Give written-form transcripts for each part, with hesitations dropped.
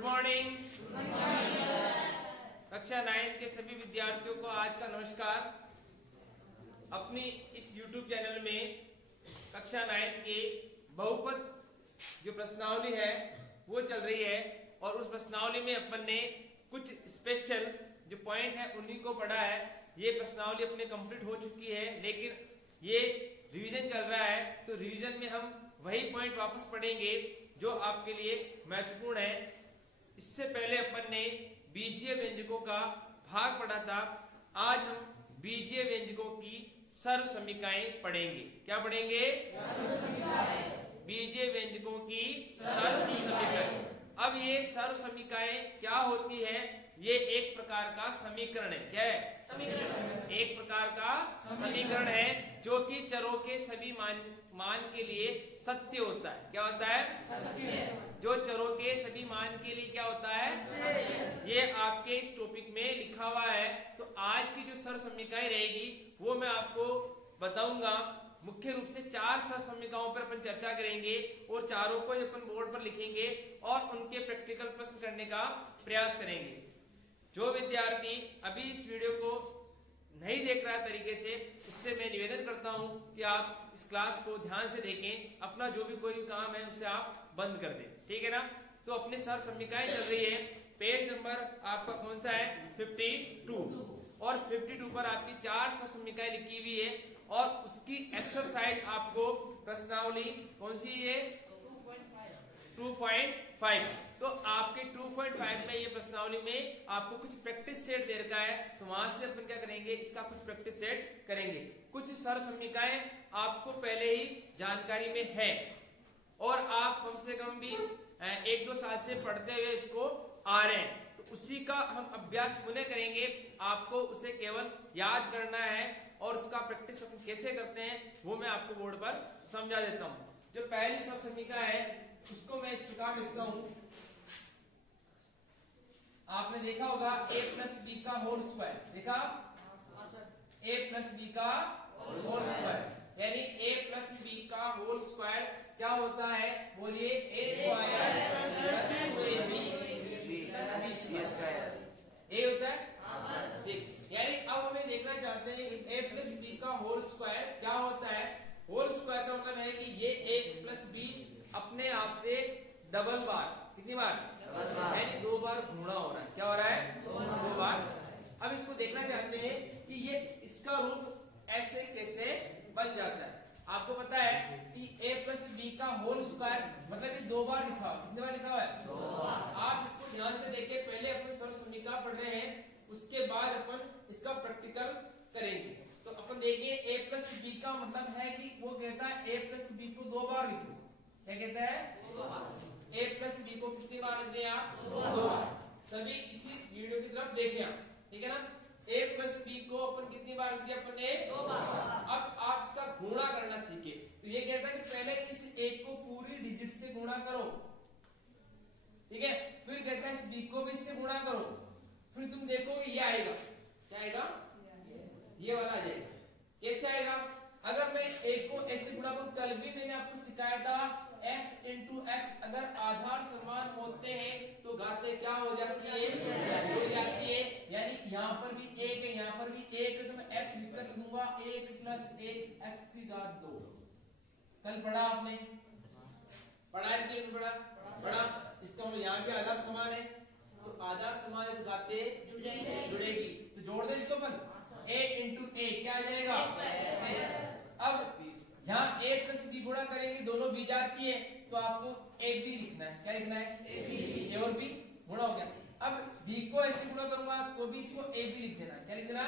Good morning. कक्षा 9 के सभी विद्यार्थियों को आज का नमस्कार। अपनी इस YouTube चैनल में कक्षा 9 के बहुपद जो प्रश्नावली है वो चल रही है और उस प्रश्नावली में अपन ने कुछ स्पेशल जो पॉइंट है उन्हीं को पढ़ा है। ये प्रश्नावली अपने कंप्लीट हो चुकी है, लेकिन ये रिवीजन चल रहा है, तो रिवीजन में हम वही पॉइंट वापस पढ़ेंगे जो आपके लिए महत्वपूर्ण है। इससे पहले अपन ने बीजीय व्यंजकों का भाग पढ़ा था। आज हम बीजीय व्यंजकों की सर्व समीकाएं पढ़ेंगे। क्या पढ़ेंगे? बीजीय व्यंजकों की सर्व समीकाएं। अब ये सर्व समीकाएं क्या होती है? ये एक प्रकार का समीकरण है। क्या है? समीकरण। एक प्रकार का समीकरण है जो कि चरों के सभी मान के लिए सत्य होता है। क्या होता है? सत्य। जो चरों के सभी मान के लिए क्या होता है? सत्य। ये आपके इस टॉपिक में लिखा हुआ है। तो आज की जो सर्व समीकाएं रहेगी वो मैं आपको बताऊंगा। मुख्य रूप से 4 सर्व समीकाओं पर अपन चर्चा करेंगे और चारों को अपन बोर्ड पर लिखेंगे और उनके प्रैक्टिकल प्रश्न करने का प्रयास करेंगे। जो विद्यार्थी अभी इस वीडियो को नहीं देख रहा है तरीके से, उससे मैं निवेदन करता हूं कि आप इस क्लास को ध्यान से देखें। अपना जो भी कोई काम है उसे आप बंद कर दें। ठीक है ना? तो अपने सर्व समीकाएं चल रही है। पेज नंबर आपका कौन सा है? 52। और 52 पर आपकी 4 सर्व समीकाएं लिखी हुई है और उसकी एक्सरसाइज आपको प्रश्नावली कौन सी है? 2.5। तो आपके 2.5 में ये प्रश्नावली में आपको कुछ प्रैक्टिस सेट दे रखा है, तो वहां से अपन क्या करेंगे, इसका कुछ प्रैक्टिस सेट करेंगे। कुछ सर्व समीकाएं आपको पहले ही जानकारी में है और आप कम से कम भी 1-2 साल से पढ़ते हुए इसको आ रहे हैं, तो उसी का हम अभ्यास पुनः करेंगे। आपको उसे केवल याद करना है और उसका प्रैक्टिस अपन कैसे करते हैं वो मैं आपको बोर्ड पर समझा देता हूँ। जो पहली सर्व समीका है उसको मैं इस प्रकार लिखता हूं। आपने देखा होगा a प्लस बी का होल स्क्वायर। देखा? a प्लस बी का होल स्क्वायर, यानी a प्लस बी का होल स्क्वायर क्या होता है? बोलिए। a square plus 2ab plus b square. ये होता है। ठीक, यानी अब हमें देखना चाहते हैं कि a प्लस बी का होल स्क्वायर क्या होता है। होल स्क्वायर का मतलब है कि ये a प्लस बी अपने आप से डबल बार, कितनी बार? यानी 2 बार गुणा हो रहा है। क्या हो रहा है? 2 बार। अब इसको देखना चाहते हैं कि ये इसका रूप ऐसे कैसे बन जाता है। आपको पता है कि a प्लस बी का होल स्क्वायर मतलब ये 2 बार लिखा हुआ है। कितने बार लिखा हुआ है? 2 बार। आप इसको ध्यान से देखिए। पहले अपन सर्व समीका पढ़ रहे हैं, उसके बाद अपन इसका प्रैक्टिकल करेंगे। तो अपन देखिए a प्लस बी का मतलब है कि वो कहता है a प्लस बी को 2 बार लिख दो। क्या कहता है? a प्लस बी को कितनी बार लिख दें आप? 2 बार। सभी इसी वीडियो की तरफ देखें आप। ठीक है ना? a प्लस बी को अपन कितनी बार लिख दिया? अपन ने 2 बार। अब आप इसका गुणा करना सीखे। तो ये कहता है कि पहले इस एक को पूरी डिजिट से गुणा करो। ठीक है? फिर कहता है इस बी को भी इससे गुणा करो। फिर तुम देखोगे ये आएगा। क्या आएगा? ये वाला आ जाएगा। कैसे आएगा? अगर मैं एक को ऐसे गुणा करूं, कल भी मैंने आपको सिखाया था x इंटू एक्स अगर आधार समान होते हैं तो घातें क्या हो जाती है? जुड़ जाती है। यानी यहाँ पर भी 1 है, यहाँ पर भी 1 है, तो मैं x लिखकर लिखूंगा 1 प्लस 1 x की घात 2। कल पढ़ा आपने? पढ़ा है कि नहीं पढ़ा? पढ़ा। इसका मतलब यहाँ भी आधार समान है, तो आधार समान है तो घातें जुड़ेगी। तो जोड़ दे इसको अपन। a इंटू a क्या आ जाएगा? अब यहाँ a प्लस b गुणा करेंगे, दोनों b जाती है, तो आपको ab लिखना है। क्या लिखना है? a और b गुणा हो गया। अब b को ऐसे गुणा करूंगा तो भी इसको ab लिख देना। क्या लिख देना?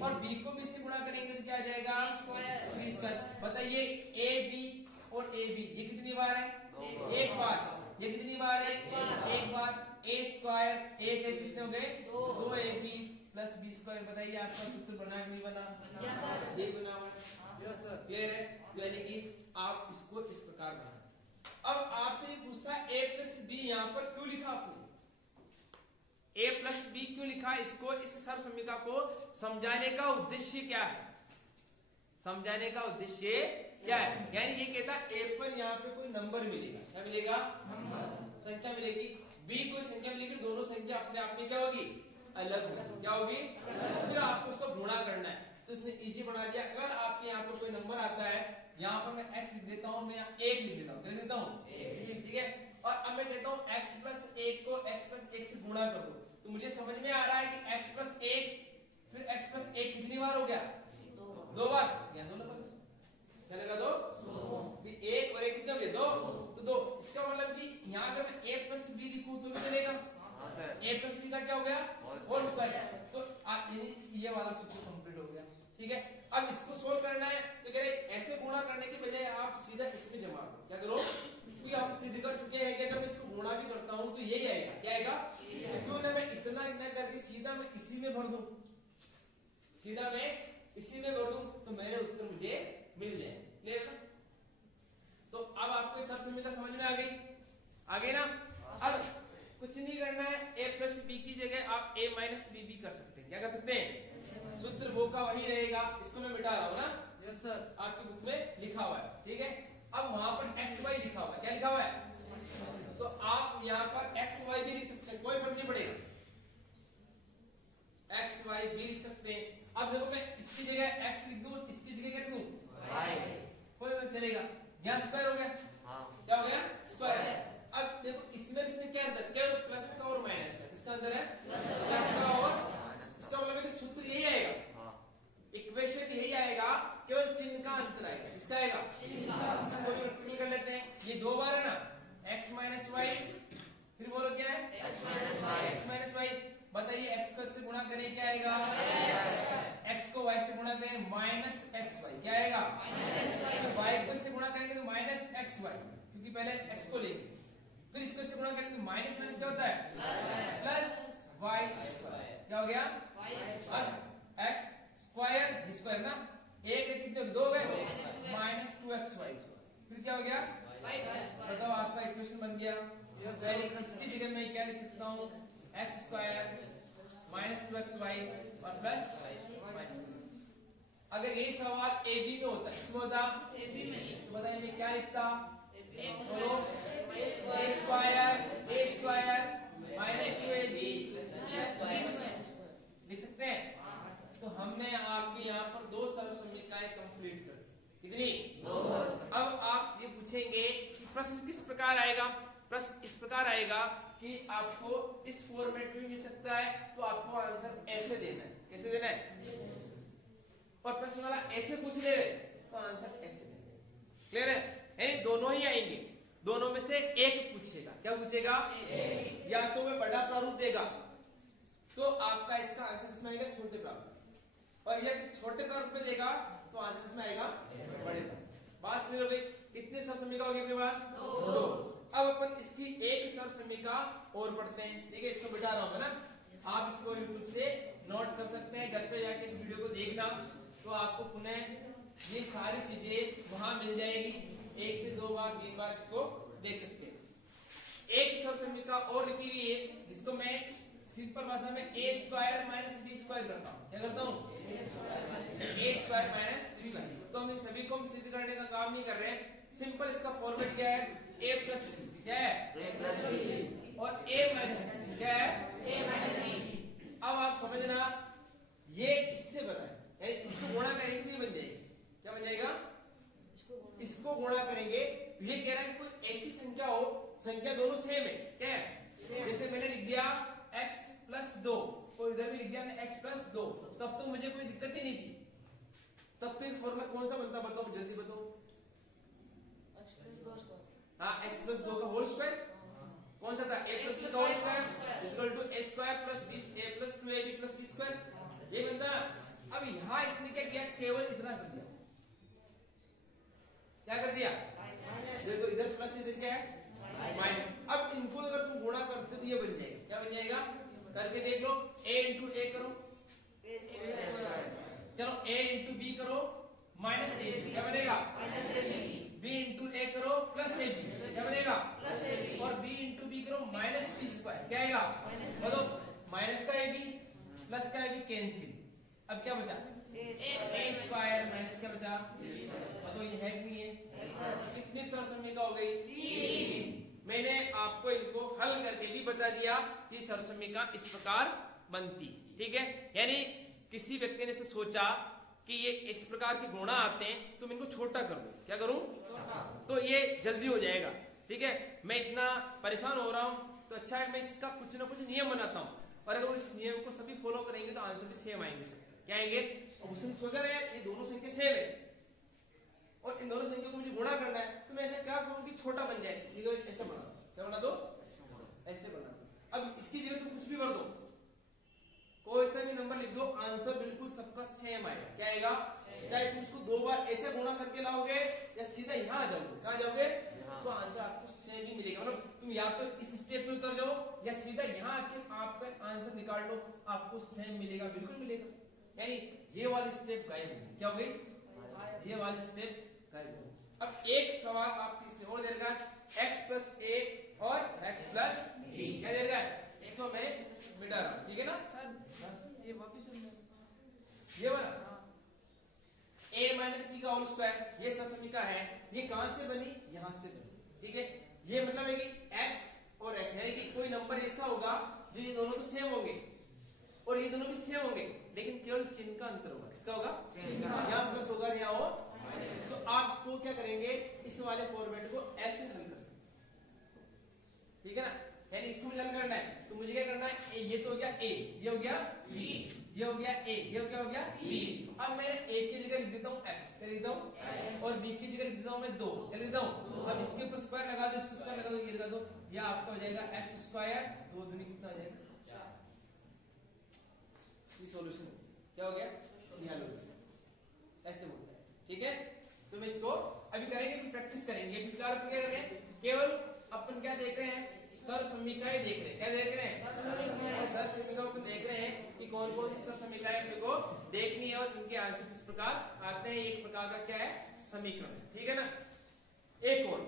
और b को b से गुणा करेंगे तो क्या आ जाएगा? b square. बताइए ab और ab ये कितनी बार है? 1 बार। ये कितनी बार है? 1 बार। a स्क्वायर 1 है, कितने हो गए? 2ab plus b square. बताइए आपका सूत्र बना कि नहीं बना? ये बना हुआ है। क्लियर है? यानी कि आप इसको इस प्रकार बनाएं। अब आपसे ये पूछता है a प्लस बी यहाँ पर क्यों लिखा आपने? a प्लस बी क्यों लिखा? इसको इस सर्व समीका को समझाने का उद्देश्य क्या है? समझाने का उद्देश्य क्या है? यानी ये कहता है a पर यहाँ पे कोई नंबर मिलेगा। क्या मिलेगा? संख्या मिलेगी। बी कोई संख्या मिलेगी, दोनों संख्या अपने आप में क्या होगी, अलग होगी। क्या होगी? फिर आपको उसको गुणा करना है, तो इसने इजी बना दिया। अगर आपके यहाँ पर कोई नंबर आता है, यहाँ पर मैं x लिख देता हूँ, मैं यहाँ 1 लिख देता हूँ, क्या लिख देता हूँ, ठीक है। और अब मैं कहता हूँ x प्लस 1 को x प्लस 1 से गुणा कर दो, तो मुझे समझ में आ रहा है कि x प्लस 1 फिर x प्लस 1 कितनी बार हो गया, 2 बार। यहाँ दो लगा, क्या लगा, 2 भी 1 और 1 कितना हो गया, 2, तो 2। इसका मतलब कि यहाँ अगर मैं a प्लस b लिखूं तो भी चलेगा, a प्लस b का क्या हो गया, होल स्क्वायर। तो ये वाला सूत्र कंप्लीट हो गया, ठीक है। अब इसको सोल्व करना है, तो कह रहे ऐसे गुणा करने के बजाय आप सीधा इसमें जमा करो। क्या करो, क्योंकि आप सिद्ध कर चुके हैं कि अगर मैं इसको गुणा भी करता हूं तो यही आएगा। क्या आएगा, तो क्यों ना मैं इतना इतना करके सीधा मैं इसी में भर दूं, सीधा मैं इसी में भर दूं, तो मेरे उत्तर मुझे मिल जाए। क्लियर ना? तो अब आपको सब समीकरण समझ में आ गई ना। अब कुछ नहीं करना है, a प्लस बी की जगह आप a माइनस बी भी कर सकते हैं। क्या कर सकते हैं, सूत्र वो का वही रहेगा। इसको मैं मिटा रहा हूँ ना, यस सर, आपकी बुक में लिखा हुआ है, ठीक है। अब वहां पर x y लिखा हुआ है, क्या लिखा हुआ है, तो आप यहाँ पर x y भी लिख सकते हैं, कोई फर्क नहीं पड़ेगा, x y भी लिख सकते हैं। अब देखो मैं इसकी जगह x लिख दूं, इसकी जगह क्या लिख दूं, y, कोई फर्क चलेगा। यहाँ स्क्वायर हो गया, क्या हो गया, स्क्वायर। अब देखो इसमें क्या अंतर, क्या प्लस का और माइनस का, इसका अंदर है प्लस का और, इसका मतलब है कि सूत्र यही आएगा, इक्वेशन यही आएगा, केवल चिन्ह का अंतर आएगा। इसका आएगा इसको भी कर लेते हैं, ये 2 बार है ना, x माइनस वाई, फिर बोलो क्या है, x माइनस वाई। बताइए x को x से गुणा करें क्या आएगा, x को y से गुणा करें माइनस एक्स वाई, क्या आएगा, y को इससे गुणा करेंगे तो माइनस एक्स वाई, क्योंकि पहले x को लेंगे, फिर इसको इससे गुणा करेंगे, माइनस माइनस क्या होता है, प्लस वाई स्क्वायर। क्या हो गया, अब x स्क्वायर स्क्वायर ना, एक कितने 2 गए, माइनस 2x वाई स्क्वायर, फिर क्या हो गया, बताओ आपका इक्वेशन बन गया। इसकी जगह मैं क्या लिख सकता हूँ, एक्स स्क्वायर माइनस 2xy और प्लस। अगर ये सवाल ए बी में होता, इसमें होता तो बताइए मैं क्या लिखता, ए स्क्वायर माइनस 2ab प्लस लिख सकते हैं। तो हमने आपके यहाँ पर 2 सरल समीकरण कंप्लीट कर दी, कितनी, 2। अब आप ये पूछेंगे कि प्रश्न किस प्रकार आएगा। प्रश्न इस प्रकार आएगा कि आपको इस फॉर्मेट में मिल सकता है, तो आपको आंसर ऐसे देना है। कैसे देना है, और प्रश्न वाला ऐसे पूछ ले तो आंसर ऐसे देना है। क्लियर है, यानी दोनों ही आएंगे, दोनों में से एक पूछेगा। क्या पूछेगा, या तो वह बड़ा प्रारूप देगा, तो आपका इसका आंसर किसमें आएगा, छोटे प्रारूप, और यह छोटे प्रारूप में देगा तो आंसर किसमें आएगा, बड़े प्रारूप। बात क्लियर हो गई। कितने सब समीकरण होगी अपने पास, 2। अब अपन इसकी एक सर्व समीकरण और पढ़ते हैं, ठीक है। इसको बिठा रहा हूं मैं ना, आप इसको यूट्यूब से नोट कर सकते हैं, घर पे जाके इस वीडियो को देखना, तो आपको पुनः ये सारी चीजें वहां मिल जाएगी। 1 से 2 बार 3 बार इसको देख सकते हैं। एक सर्व समीकरण और लिखी हुई है, जिसको मैं सिंपल भाषा में a square minus b square करता हूँ। क्या करता हूँ, a square minus b square. तो हम सभी को सिद्ध करने का काम नहीं कर रहे हैं, सिंपल इसका फॉर्मेट क्या है, a प्लस b, क्या है, a प्लस b, और a माइनस b, क्या है, a माइनस b। अब आप समझना, ये इससे बना है, यानी इसको गुणा करेंगे तो ये बन जाएगी, क्या बन जाएगा, इसको गुणा करेंगे तो ये कह रहा है कोई ऐसी संख्या हो, संख्या दोनों सेम है, क्या है, जैसे मैंने लिख दिया x प्लस 2, और इधर भी लिख दिया मैंने x प्लस 2, तब तो मुझे कोई दिक्कत ही नहीं थी। तब तो फॉर्मूला कौन सा बनता, बताओ जल्दी बताओ। हाँ, x प्लस 2 का होल स्क्वायर कौन सा था, a प्लस b का whole square equal to a square plus b a plus 2ab plus b square, ये बनता है। अब यहाँ इसने क्या किया, केवल इतना कर दिया, क्या कर दिया, देखो इधर प्लस इधर क्या है माइनस। अब इनको अगर तुम गुणा करते तो ये बन जाएगा, क्या बन जाएगा, करके देख लो, a इंटू a करो, चलो a इंटू b करो माइनस a, क्या बनेगा, b इंटू a करो प्लस a b, क्या बनेगा, और b इंटू b करो माइनस b स्क्वायर, क्या आएगा, बताओ, माइनस का a b प्लस का a b कैंसिल। अब क्या बचा, a स्क्वायर माइनस क्या बचा, बताओ ये है कि नहीं है, कितनी सरल समीकरण हो गई, 3। मैंने आपको इनको हल करके भी बता दिया कि सर्वसमीका इस प्रकार बनती, ठीक है। यानी किसी व्यक्ति ने से सोचा कि ये इस प्रकार के गुणा आते हैं, तुम इनको छोटा कर दो, क्या करूं, तो ये जल्दी हो जाएगा, ठीक है। मैं इतना परेशान हो रहा हूं, तो अच्छा है मैं इसका कुछ ना कुछ नियम बनाता हूं, और अगर इस नियम को सभी फॉलो करेंगे तो आंसर भी सेम आएंगे सब। क्या आएंगे, उसने सोचा है ये दोनों संख्या सेम है और इन दोनों संख्या को मुझे गुणा करना है, तो मैं ऐसा क्या करूं कि छोटा बन जाए, ऐसा बना दो, क्या बना दो, ऐसे बना दो। अब इसकी जगह तुम कुछ भी भर दो, कोई सा भी नंबर लिख दो, आंसर बिल्कुल सबका सेम आएगा। क्या आएगा, चाहे तुम इसको दो बार ऐसे गुणा करके लाओगे या सीधा यहाँ आ जाओगे, कहाँ जाओगे, तो आंसर आपको सेम ही मिलेगा। मतलब तुम या तो इस स्टेप पे उतर जाओ या सीधा यहाँ आके आपका आंसर निकाल लो, आपको सेम मिलेगा, बिल्कुल मिलेगा। यानी ये वाली स्टेप गायब होगी, क्या हो गई, ये वाली स्टेप गायब होगी। अब एक सवाल आपको इसने और दे रखा है, x प्लस a और x प्लस b, क्या दे रखा है, इसको मैं मिटा रहा हूं, ठीक है ना सर। ये वापस ये वाला a माइनस b का होल स्क्वायर, ये सर्वसमीका है, ये कहां से बनी, यहां से बनी, ठीक है। ये मतलब है कि x और x यानी कि कोई नंबर ऐसा होगा जो ये दोनों तो सेम होंगे और ये दोनों भी सेम होंगे, लेकिन केवल चिन्ह का अंतर होगा। किसका होगा, यहाँ प्लस होगा, यहाँ हो। तो आप इसको क्या करेंगे, इस वाले फॉर्मेट को ऐसे हल कर सकते हैं, ठीक है ना। यानी इसको भी हल करना है तो मुझे क्या करना है, ये तो हो गया a, ये हो गया b, ये हो गया a, ये क्या हो गया b। अब मैं a की जगह लिख देता हूँ x, क्या लिख देता हूँ, और b की जगह लिख देता हूँ मैं 2, क्या लिख देता हूँ। अब इसके ऊपर स्क्वायर लगा दो, इसको स्क्वायर लगा दो, ये लगा दो, ये आपका हो जाएगा x स्क्वायर, 2 दूनी कितना हो जाएगा 4। ये सॉल्यूशन क्या हो गया, ये हल हो गया, ऐसे बोलते हैं, ठीक है। तो मैं इसको अभी करेंगे, प्रैक्टिस करेंगे। फिलहाल क्या कर रहे हैं, केवल अपन क्या देख रहे हैं, सर्वसमीकाएं देख रहे हैं, क्या देख रहे हैं, सर्वसमीकाओं को देख रहे हैं कि कौन कौन सी सर्वसमीकाएं अपने को देखनी है और उनके आंसर किस प्रकार आते हैं। एक प्रकार का क्या है, समीकरण, ठीक है ना। एक और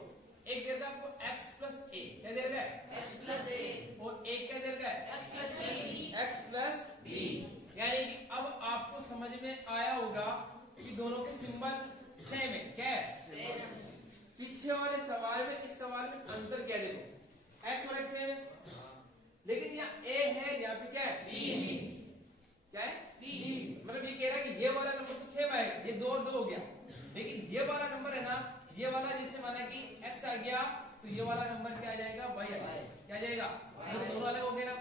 एक दे रखा है आपको x प्लस a, क्या दे रखा है, x प्लस a, और एक क्या दे रखा है, x plus b, x plus b। यानी कि अब आपको समझ में आया होगा कि दोनों के सिंबल सेम है, क्या है, पीछे वाले सवाल में इस सवाल में अंतर क्या, देखो x और x सेम है, लेकिन यहाँ a है, यहाँ पे क्या है b, क्या है b। मतलब ये कह रहा है कि ये वाला नंबर तो सेम आएगा, ये 2 और 2 हो गया, लेकिन ये वाला नंबर है ना, ये वाला जिससे माना कि x आ गया तो ये वाला नंबर क्या आ जाएगा, y आ जाएगा, क्या आ जाएगा, तो दोनों अलग हो गए ना,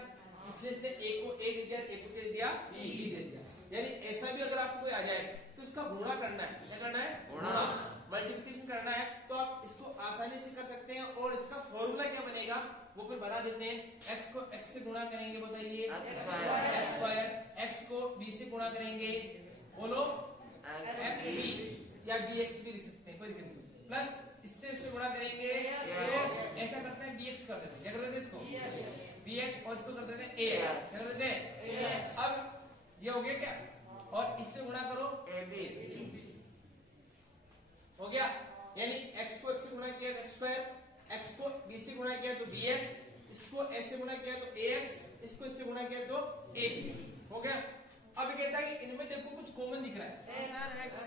इसलिए इसने a को a दे दिया, a को दे दिया, b दे दिया। यानी ऐसा भी अगर आपको कोई आ जाए तो इसका गुणा करना है, क्या करना है, गुणा, मल्टीप्लिकेशन करना है, तो आप इसको आसानी से कर सकते हैं। और इसका फॉर्मूला क्या बनेगा वो फिर बना देते हैं। x को x से गुणा करेंगे, बताइए x स्क्वायर, x को b से गुणा करेंगे, बोलो xb या dx भी लिख सकते हैं, कोई दिक्कत नहीं, प्लस इससे गुणा करेंगे, ऐसा करते हैं bx कर देते हैं, क्या कर देते हैं इसको bx, और इसको कर देते हैं ax, क्या कर देते हैं। अब ये हो गया क्या, और इससे गुणा करो ab, हो गया। यानी x को x से गुणा किया तो x स्क्वायर, x को b से गुणा किया तो bx, इसको s से गुणा किया तो ax, इसको इससे गुणा किया तो ab, हो गया। अब ये कहता है कि इनमें देखो कुछ कॉमन दिख रहा है, सर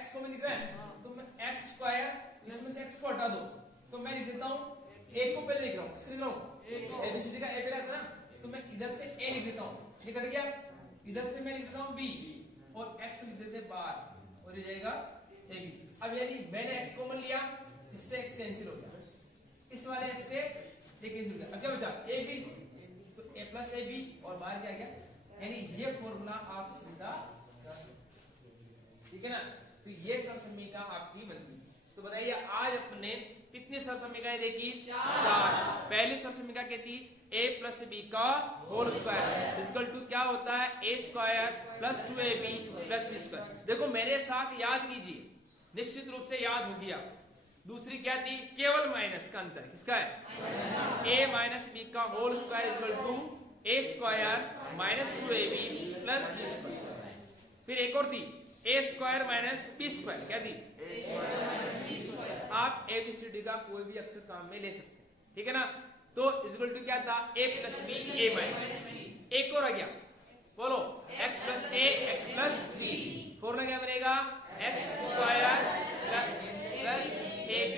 x कॉमन दिख रहा है, तो मैं x स्क्वायर, इसमें से x को हटा दो, तो मैं लिख देता हूँ a को पहले लिख रहा हूँ, लिख रहा हूँ एबीसीडी का a पहले आता ना, तो मैं इधर से a लिख देता हूँ, ये कट गया, इधर से मैं लिख देता हूँ b और x लिख देते बाहर, और ये जाएगा ab। अब यानी मैंने x कॉमन लिया, इससे x कैंसिल हो गया, इस वाले x से a कैंसिल हो गया, अब क्या बचा ab, तो a प्लस ab, और बाहर क्या गया, यानी ये फॉर्मूला आप सीधा, ठीक है ना। तो ये सर्वसमीका आपकी बनती है। तो बताइए आज अपने कितनी सर्वसमीकाएं देखी, 4। पहली सर्वसमीका कहती a प्लस b का होल स्क्वायर इक्वल टू क्या होता है, a square plus 2ab plus b square. देखो मेरे साथ याद कीजिए, निश्चित रूप से याद हो गया। दूसरी क्या थी, केवल माइनस का अंतर, किसका है, a माइनस b का whole square equal to a square minus 2ab plus b square. फिर एक और थी a square minus b square, क्या थी, आप एबीसीडी का कोई भी अक्षर काम में ले सकते हैं, ठीक है ना। तो इक्वल टू क्या था, a plus b a minus b। एक और आ गया, बोलो x plus a x plus b, formula क्या बनेगा, x स्क्वायर प्लस ab,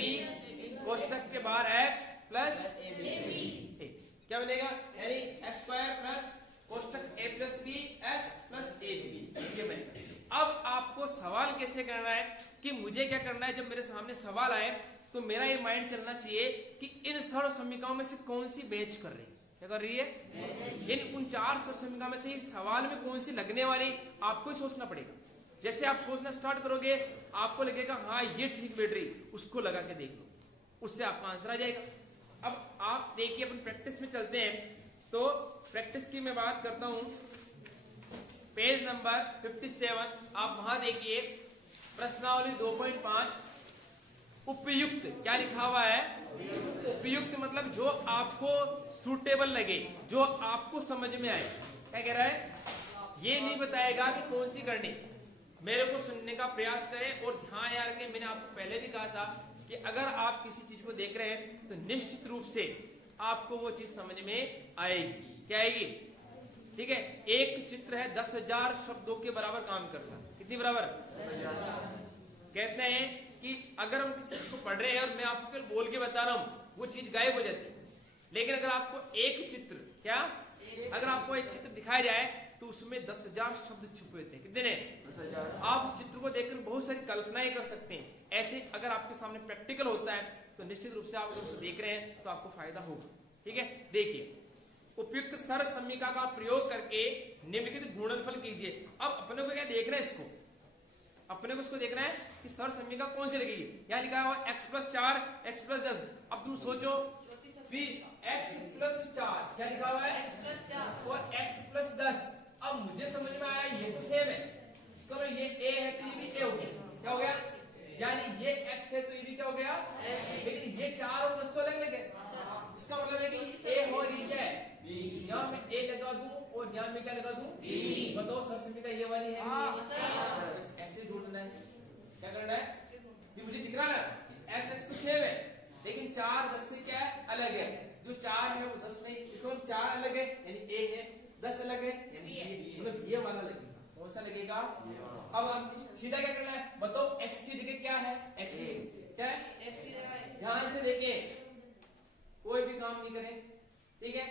कोष्टक के बाहर x प्लस ए। क्या बनेगा? यानी एक्स स्क्वायर प्लस कोष्टक a plus b x plus a b, ये बनेगा। अब आपको सवाल कैसे करना है कि मुझे क्या करना है, जब मेरे सामने सवाल आए तो मेरा ये माइंड चलना चाहिए कि इन सर्व समीकरणों में से कौन सी बेच कर रही है, क्या कर रही है, इन उन चार सर्व समीकरणों में से सवाल में कौन सी लगने वाली, आपको ही सोचना पड़ेगा। जैसे आप सोचना स्टार्ट करोगे आपको लगेगा हाँ ये ठीक बैठ रही, उसको लगा के देख लो, उससे आपका आंसर आ जाएगा। अब आप देखिए अपन प्रैक्टिस में चलते हैं, तो प्रैक्टिस की मैं बात करता हूं, पेज नंबर 57 आप वहां देखिए प्रश्नावली 2.5 उपयुक्त, क्या लिखा हुआ है, उपयुक्त मतलब जो आपको सूटेबल लगे, जो आपको समझ में आए। क्या कह रहा है, ये नहीं बताएगा कि कौन सी करनी, मेरे को सुनने का प्रयास करें और ध्यान यार के, मैंने आपको पहले भी कहा था कि अगर आप किसी चीज को देख रहे हैं तो निश्चित रूप से आपको वो चीज समझ में आएगी। क्या आएगी? ठीक है, एक चित्र है 10,000 शब्दों के बराबर काम करता। कितनी बराबर? कहते हैं कि अगर हम किसी चीज को पढ़ रहे हैं और मैं आपको केवल बोल के बता रहा हूं, वो चीज गायब हो जाती है। लेकिन अगर आपको एक चित्र, क्या अगर आपको एक चित्र दिखाया जाए तो उसमें 10,000 शब्द छुपे होते हैं। कितने ने? 10,000। आप उस चित्र को देखकर बहुत सारी कल्पनाएं कर सकते हैं। ऐसे अगर आपके सामने प्रैक्टिकल होता है तो निश्चित रूप से आप अगर उसे देख रहे हैं तो आपको फायदा होगा। ठीक है, देखिए उपयुक्त सर्व समीकरण का प्रयोग करके निम्नलिखित गुणनफल कीजिए। अब अपने को क्या देखना है, इसको अपने को इसको देखना है कि सर्व समीकरण कौन सी लगेगी। यहाँ लिखा हुआ x + 4 x + 10। अब तुम सोचो भी x + 4 क्या लिखा हुआ है, x + 4 और x + 10। अब मुझे समझ में आया ये तो सेम है, इसका मतलब ये a है तो ये भी a हो गया। क्या हो गया? यानी ये x है तो ये भी क्या हो गया, लेकिन ये 4 और 10 तो अलग अलग है। इसका मतलब है कि a और ये क्या है, यहाँ मैं a लगा दूं और यहाँ में क्या लगा दूं, b। बताओ सर्व समीकरण ये वाली है। बस ऐसे ढूंढना है। क्या करना है, ये मुझे दिख रहा है ना x तो सेम है, लेकिन 4 10 से क्या है, अलग है। जो 4 है वो 10 नहीं, इसका मतलब 4 अलग है यानी a है, 10 अलग है यानी मतलब ये वाला लगेगा। कौन सा लगेगा? अब हम सीधा क्या करना है, बताओ x की जगह क्या है, x क्या है, x की जगह। ध्यान से देखिए, कोई भी काम नहीं करें, ठीक है।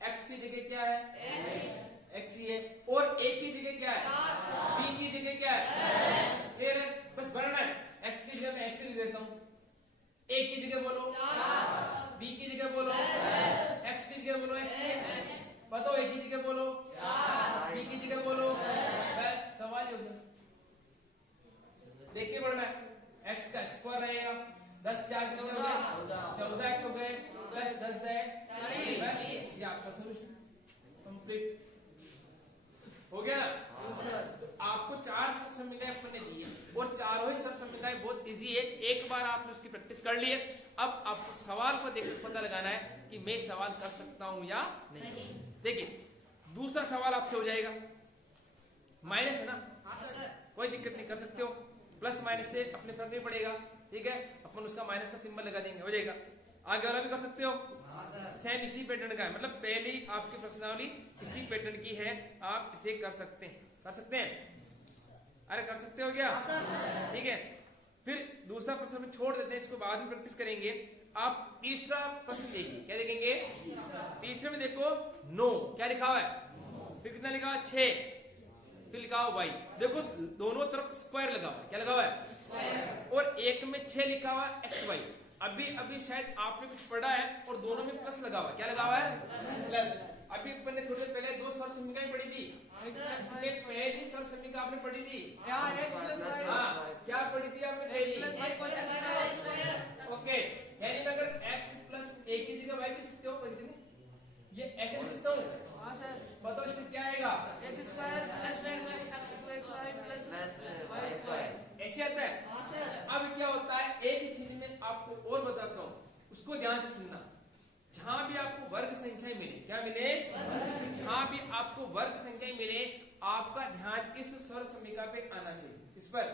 x की जगह क्या है, x ही है, और a की जगह क्या है, b की जगह क्या है, फिर बस भरना है। x की जगह मैं x लिख देता हूँ, a की जगह बोलो 4, b की जगह बोलो 10, x की जगह बोलो x, बताओ a की जगह बोलो 4, b की जगह बोलो 10। सवाल हो गया। देखिए बढ़ना है, x का x² रहेगा, 10 4 कितने हो गए, 14x हो गए, प्लस 10 है 40। ये आपका सॉल्यूशन कंप्लीट हो गया ना। तो आपको 4 सर्व समीकरण अपने दिए और चारों ही सर्व समीकरण बहुत इजी है, एक बार आपने उसकी प्रैक्टिस कर ली है। अब आपको सवाल को देख पता लगाना है कि मैं सवाल कर सकता हूं या नहीं। देखिए दूसरा सवाल आपसे हो जाएगा, माइनस है ना, कोई दिक्कत नहीं, कर सकते हो, प्लस माइनस से अपने फर्क नहीं पड़ेगा। ठीक है, अपन उसका माइनस का सिंबल लगा देंगे, हो जाएगा। आगे वाला भी कर सकते हो, सेम इसी पैटर्न का है, मतलब पहली आपकी प्रश्नावली इसी पैटर्न की है, आप इसे कर सकते हैं। कर सकते हैं, अरे कर सकते हो क्या? ठीक है, फिर दूसरा प्रश्न में छोड़ देते हैं, इसको बाद में प्रैक्टिस करेंगे। आप तीसरा प्रश्न देखिए, क्या देखेंगे, तीसरे में देखो 9 क्या लिखा हुआ है, फिर कितना लिखा हुआ है 6, फिर लिखा हुआ y। देखो दोनों तरफ स्क्वायर लगा हुआ है, क्या लगा हुआ है, और एक में 6 लिखा हुआ है xy। अभी अभी शायद आपने कुछ पढ़ा है और दोनों में प्लस लगा हुआ है, क्या लगा हुआ है, प्लस। अभी अपन ने थोड़ी देर पहले 2 सर्व समीकरण पढ़ी थी, इसके पहली सर्व समीकरण आपने पढ़ी थी, क्या पढ़ी थी आपने पहली, ओके। यानी अगर x प्लस a की जगह y लिख सकते हो, पढ़ी थी नहीं, ये ऐसे लिख सकता हूँ। बताओ इससे क्या आएगा, x square plus 2xy plus y², ऐसे आता है। अब क्या होता है, एक ही चीज में आपको और बताता हूँ, उसको ध्यान से सुनना। जहां भी आपको वर्ग संख्याएं मिले, क्या मिले, जहां भी आपको वर्ग संख्याएं मिले, आपका ध्यान इस सर्व समीकरण पे आना चाहिए। किस पर,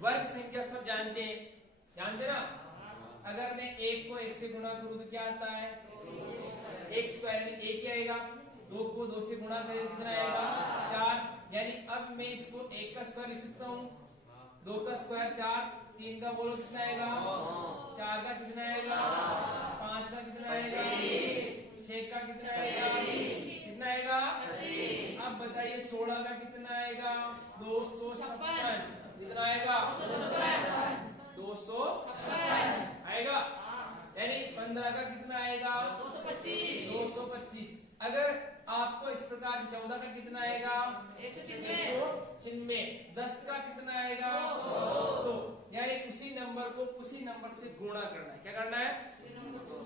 वर्ग संख्या सब जानते हैं, जानते ना। अगर मैं 1 को 1 से गुणा करूं तो क्या आता है, 1 स्क्वायर में 1 ही आएगा, 2 को 2 से गुणा करें कितना आएगा 4। यानी अब मैं इसको 1 का स्क्वायर लिख सकता हूँ, 2 का स्क्वायर 4, 3 का बोलो कितना आएगा, 4 का कितना आएगा, 5 6 का कितना आएगा? कितना आएगा? अब बताइए 16 का कितना आएगा? 256। कितना आएगा? 256 आएगा। यानी 15 का कितना आएगा? 225। अगर आपको इस प्रकार 14 का कितना आएगा? 196। 10 का कितना आएगा? 100। यानी उसी नंबर को उसी नंबर से गुणा करना है। क्या करना है?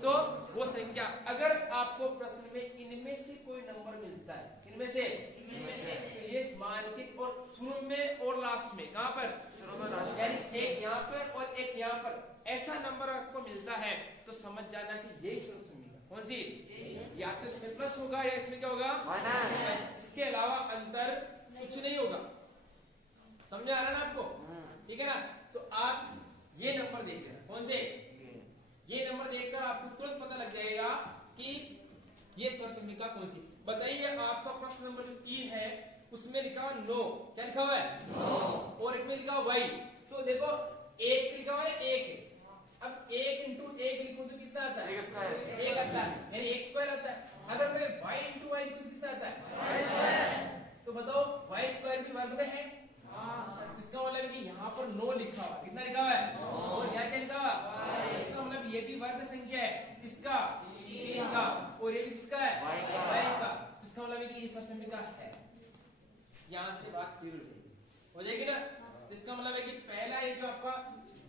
तो वो संख्या, अगर आपको प्रश्न में इनमें से कोई नंबर मिलता है, इनमें से ये मान के, और शुरू में और लास्ट में, कहां पर? यानी एक यहाँ पर और एक यहाँ पर, ऐसा नंबर आपको मिलता है तो समझ जाना कि यही समीकरण कौन सी, या तो इसमें प्लस होगा या इसमें क्या होगा, इसके अलावा अंतर कुछ नहीं होगा। समझ आ रहा है ना आपको? ठीक है ना? तो आप ये नंबर देख लेना, कौन से, ये नंबर देखकर आपको तुरंत पता लग जाएगा कि ये सरसमीका कौन सी। बताइए आपका प्रश्न नंबर जो 3 है उसमें लिखा 9, क्या लिखा हुआ है? 9। और एक में लिखा y। तो देखो एक लिखा हुआ है 1, अब 1 इंटू 1 लिखूं तो कितना आता है? 1 आता है, यानी 1 स्क्वायर आता है। अगर मैं y इंटू y लिखूं तो कितना आता है? y square. तो बताओ y स्क्वायर भी वर्ग में है? इसका मतलब है कि यहाँ पर 9 लिखा हुआ, कितना लिखा हुआ है? और यहाँ क्या लिखा हुआ? इसका मतलब ये भी वर्ग संख्या है, किसका? 3 का। और ये भी किसका है? y का। इसका मतलब है कि ये सरसमीका है। यहाँ से बात क्लियर हो जाएगी ना? इसका मतलब है कि पहला ये जो आपका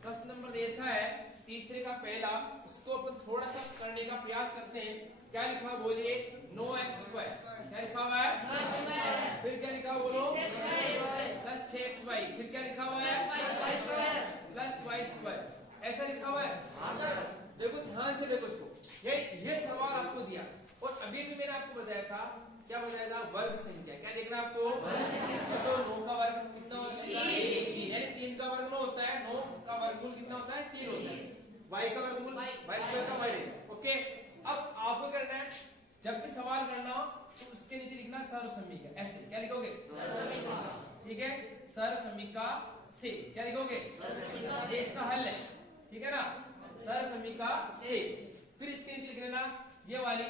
प्रश्न नंबर दे रखा है, तीसरे का पहला, उसको अपन थोड़ा सा करने का प्रयास करते हैं। क्या लिखा हुआ बोलिए? 9x²। क्या लिखा हुआ है? फिर क्या लिखा हुआ बोलो? Plus 6xy। फिर क्या लिखा हुआ है? Plus y²। ऐसा लिखा हुआ है। देखो ध्यान से देखो इसको, ये सवाल आपको दिया और अभी भी मैंने आपको बताया था, क्या बताया था? वर्ग संख्या। क्या देखना आपको? तो 9 का वर्ग कितना होता है? 3। यानी 3 का वर्ग 9 होता है, 9 का वर्गमूल कितना होता है? 3 होता है। y का वर्गमूल y² का y। ओके, अब आपको करना है, जब भी सवाल करना हो तो उसके नीचे लिखना सरसमीका। ऐसे क्या लिखोगे? ठीक है, सरसमीका से। क्या लिखोगे? ये इसका हल है, ठीक है ना? सरसमीका से। फिर इसके नीचे लिख लेना ये वाली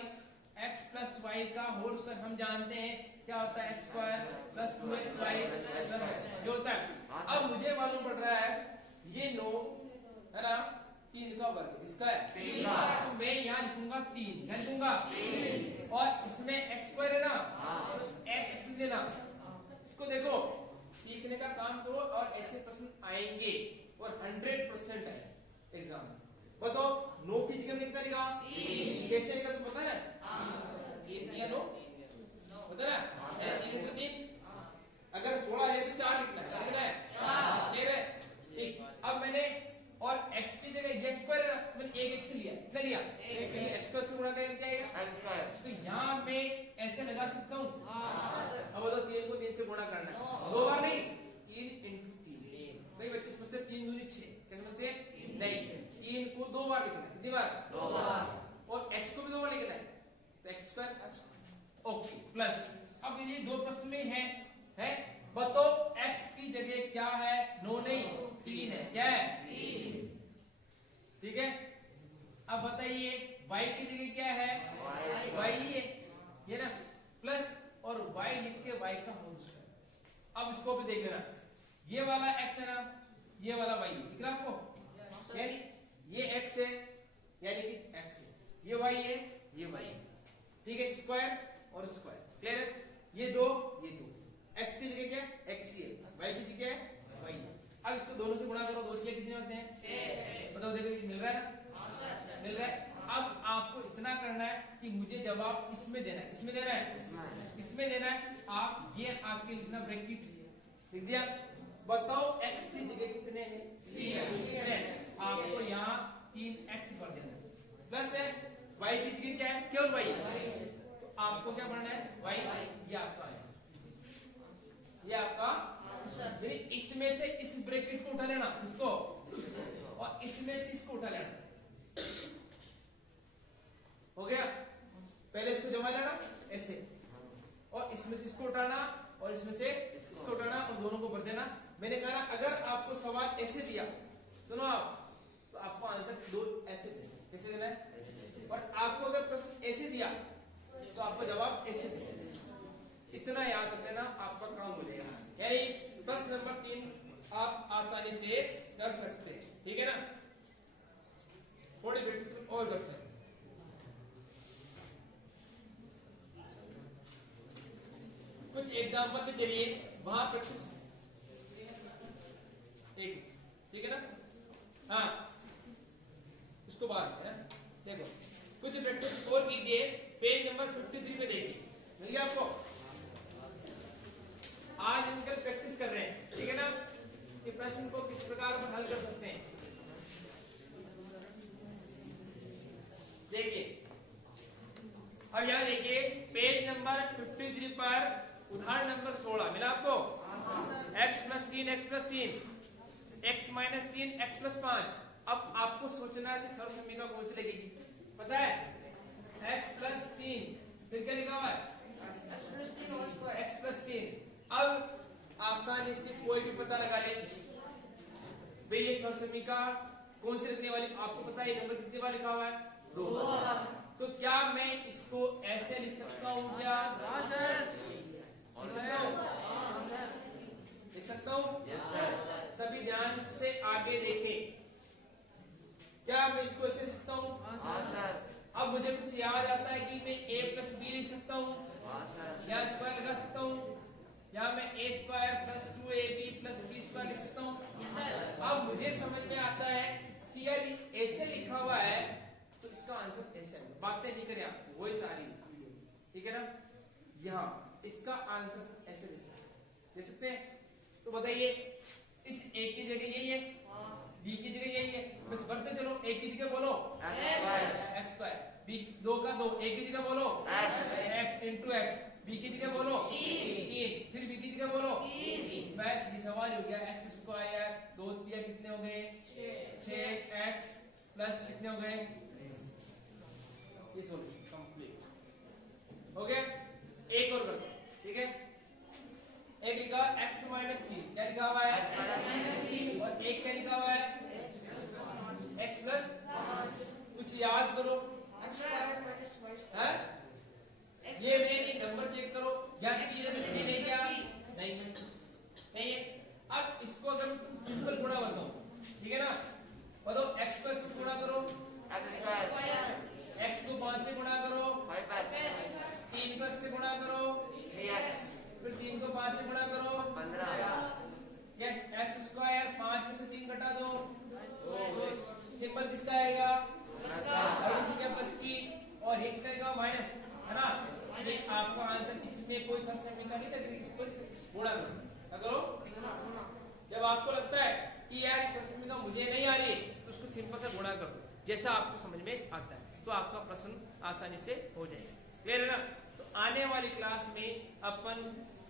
x प्लस वाई का होल स्क्वायर। हम जानते हैं क्या होता है? x² plus 2xy plus x जो होता है। अब मुझे मालूम पड़ रहा है ये 9 है ना, 3 का वर्ग इसका है 3 का, तो मैं यहाँ लिखूंगा 3। क्या लिखूंगा? 3। और इसमें x² है ना, x लेना। इसको देखो, सीखने का काम करो और ऐसे प्रश्न आएंगे और 100% आएंगे एग्जाम में। बताओ 9 की जगह में कितना लिखा? 3। कैसे लिखा तुम पता है? 3 या 9 पता है? 3 इंटू 3। अगर 16 है तो 4 लिखना है। कितना है? 4। क्लियर है? ठीक। अब मैंने और x की जगह x² है ना, मैंने 1x लिया। कितना लिया? 1। x को गुणा करें क्या आएगा? x²। तो यहाँ मैं ऐसे लगा सकता हूँ। अब बताओ 3 को 3 से गुणा करना है, 2 बार नहीं, 3 इंटू 3। भाई बच्चे समझते हैं 3 दूनी 6, क्या समझते हैं? नहीं, 3 को 2 बार लिखना है। कितनी बार? 2 बार। और x को भी 2 बार लिखना है, तो x²। Okay, plus. अब ये 2 प्रश्न में है बताओ x की जगह क्या है? 9 नहीं, 3 है। क्या है? 3। ठीक है। अब बताइए y की जगह क्या है? y ही है, ये ना, प्लस और y लिख के y का होल स्क्वायर। अब इसको भी देख लेना, ये वाला x है ना, ये वाला y है। दिख रहा आपको? यानी ये x है, यानी कि x है, ये y है, ये y है। ठीक है, स्क्वायर और स्क्वायर। क्लियर है? ये 2 ये 2। x की जगह क्या है? x ही है, y की जगह है y है। अब इसको दोनों से गुणा करो, 2 3 कितने होते हैं? 6। बताओ, देखो मिल रहा है ना? मिल रहा है। अब आपको इतना करना है कि मुझे जवाब इसमें देना है। इसमें देना है, इसमें देना है। आप ये आपके लिखना, ब्रैकेट लिख दिया। बताओ x की जगह कितने हैं? 3 है। आपको यहाँ 3x कर देना है, प्लस है y की जगह क्या है? केवल y है, तो आपको क्या पढ़ना है? y। ये आपका है, ये आपका। इसमें से इस ब्रैकेट को उठा लेना, इसको, और इसमें से इसको उठा लेना। हो गया? पहले इसको जमा लेना ऐसे, और इसमें से इसको उठाना और इसमें से इसको उठाना और दोनों को भर देना। मैंने कहा अगर आपको सवाल ऐसे दिया, सुनो आप, तो आपको आंसर 2 ऐसे देना। कैसे देना है? और आपको अगर प्रश्न ऐसे दिया इतना याद रख लेना, आपका काम हो जाएगा। यानी प्रश्न नंबर 3 आप आसानी से कर सकते हैं, ठीक है ना। थोड़ी प्रैक्टिस और करते हैं। कुछ एग्जाम्पल पे चलिए, वहां प्रैक्टिस एक, ठीक है ना। हाँ, इसको बात है, देखो कुछ प्रैक्टिस और कीजिए। पेज नंबर 53 पे देखिए, मिल गया आपको। आज हम कल प्रैक्टिस कर रहे हैं, ठीक है ना, कि प्रश्न को किस प्रकार हम हल कर सकते हैं। देखिए अब यहाँ देखिए पेज नंबर 53 पर उदाहरण नंबर 16 मिला आपको। x + 3 x + 3 x - 3 x + 5। अब आपको सोचना है कि सर्वसम्मिका कौन सी लगेगी, पता है। x + 3 फिर क्या लिखा हुआ है x + 3। अब आसानी से कोई भी पता लगा ले भाई ये सर्वसम्मिका कौन सी लगने वाली, आपको पता है नंबर कितने बार लिखा हुआ है 2। तो क्या मैं इसको ऐसे लिख सकता हूँ क्या? लिख सकता हूँ। सभी ध्यान से आगे देखें, क्या मैं इसको ऐसे लिख सकता हूँ? अब मुझे कुछ याद आता है कि मैं a + b लिख सकता हूँ, या स्क्वायर लगा सकता हूँ, या मैं a² + 2ab + b² लिख सकता हूँ। अब मुझे समझ में आता है कि यार ऐसे लिखा हुआ है तो इसका आंसर ऐसे है। बातें नहीं करें आप, वही सारी, ठीक है ना। यहाँ इसका आंसर ऐसे दे सकते हैं। तो बताइए इस a की जगह यही है, b की जगह यही है, बस बढ़ते चलो। a की जगह बोलो x², b 2 का 2, a की जगह बोलो x × x, b की जगह बोलो 3, फिर b की जगह बोलो। बस ये सवाल हो गया। x² 2 3 कितने हो गए 6x प्लस कितने हो गए, ये सॉल्यूशन कंप्लीट हो गया। एक और करते हैं, ठीक है। एक लिखा x - 3, क्या लिखा हुआ है x - 3, और एक क्या लिखा हुआ है x + 5। कुछ याद करो है, ये नहीं, नंबर चेक करो, या नहीं क्या नहीं है। अब इसको अगर तुम सिंपल गुणा बताओ, ठीक है ना, बताओ x को x से गुणा करो, x को 5 से गुणा करो, 3 को x से गुणा करो, फिर 3 को 5 से गुणा करो 15। यस, x² 5 में से 3 घटा दो, सिंबल किसका आएगा प्लस की, और ये कितना लिखा माइनस, है ना। ये आपका आंसर, इसमें कोई सर्वसम्मिका नहीं लग रही, गुणा करो। जब आपको लगता है कि यार सर्वसम्मिका मुझे नहीं आ रही तो उसको सिंपल से गुणा कर दो, जैसा आपको समझ में आता है, तो आपका प्रश्न आसानी से हो जाएगा। क्लियर है ना। तो आने वाली क्लास में अपन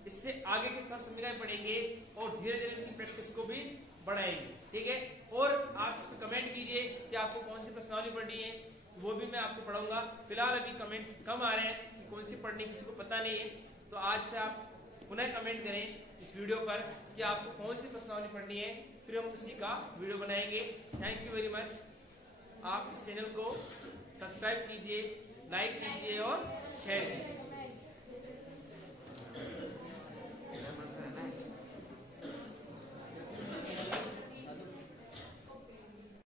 इससे आगे की सर्वसम्मिकाएं पढ़ेंगे और धीरे धीरे इनकी प्रैक्टिस को भी बढ़ाएंगे, ठीक है। और आप इस पर कमेंट कीजिए कि आपको कौन सी प्रश्नावली पढ़नी है, वो भी मैं आपको पढ़ाऊंगा। फिलहाल अभी कमेंट कम आ रहे हैं कि कौन सी पढ़नी किसी को पता नहीं है, तो आज से आप पुनः कमेंट करें इस वीडियो पर कि आपको कौन सी प्रश्नावली पढ़नी है, फिर हम उसी का वीडियो बनाएंगे। Thank you very much. आप इस चैनल को सब्सक्राइब कीजिए, लाइक कीजिए और शेयर कीजिए।